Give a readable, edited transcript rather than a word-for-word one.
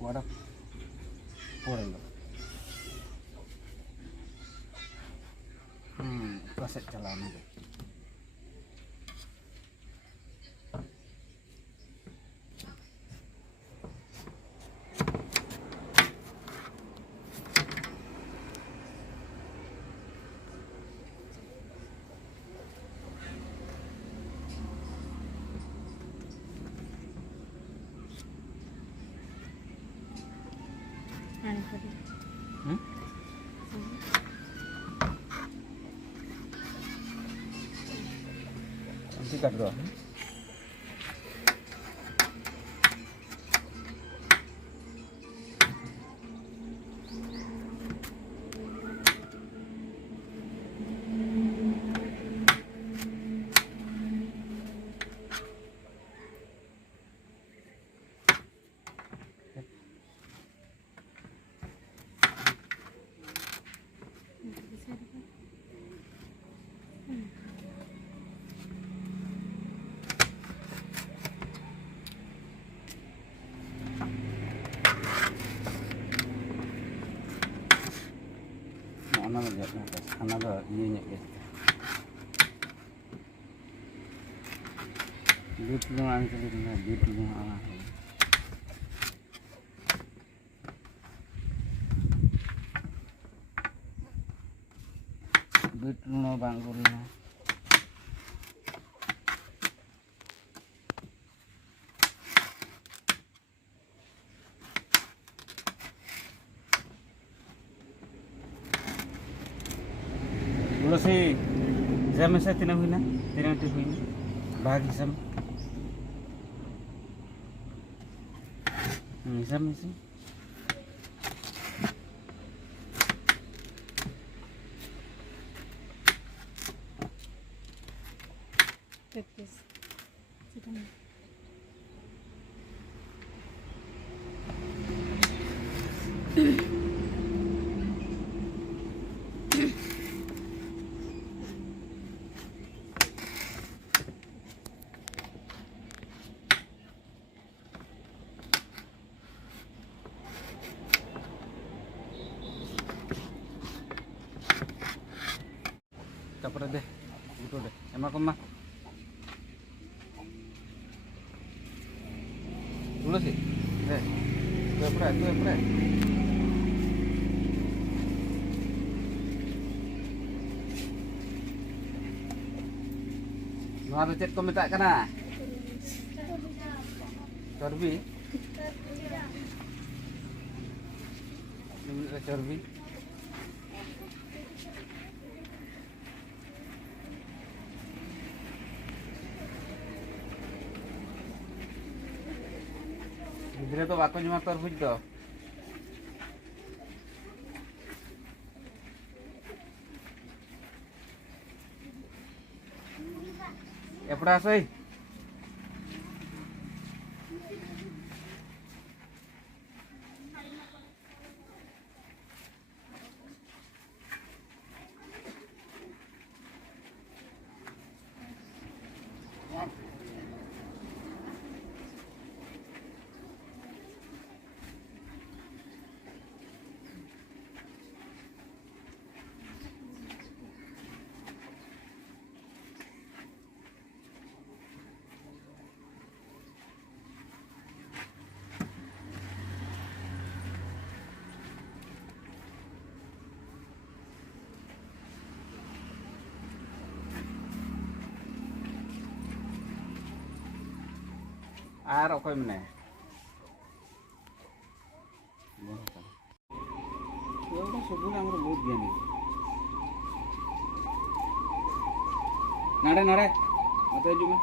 Wadah purel. Kaset jalan aja. Nanti kat doa. Mana lihat nafas, karena ada minyak guys. Duit lu angkelin, duit lu alah. Duit lu bangkurin. Dulu sih zaman saya tidak huina, bagi sam, sam sih. Pepes, Caper deh, itu deh. Emang kemah? Dulu sih, deh. Itu apa? Nuara chat ko minta ka na. Corbi. Minta corbi. Gidre to bako juma তরমুজ তো ఎప్పుడు ఆసై আর অকয় মানে ସବୁବେଳେ ଆମର ବହୁତ ଜ୍ଞାନୀ ନାଡ଼େ ମତେ ଯିବା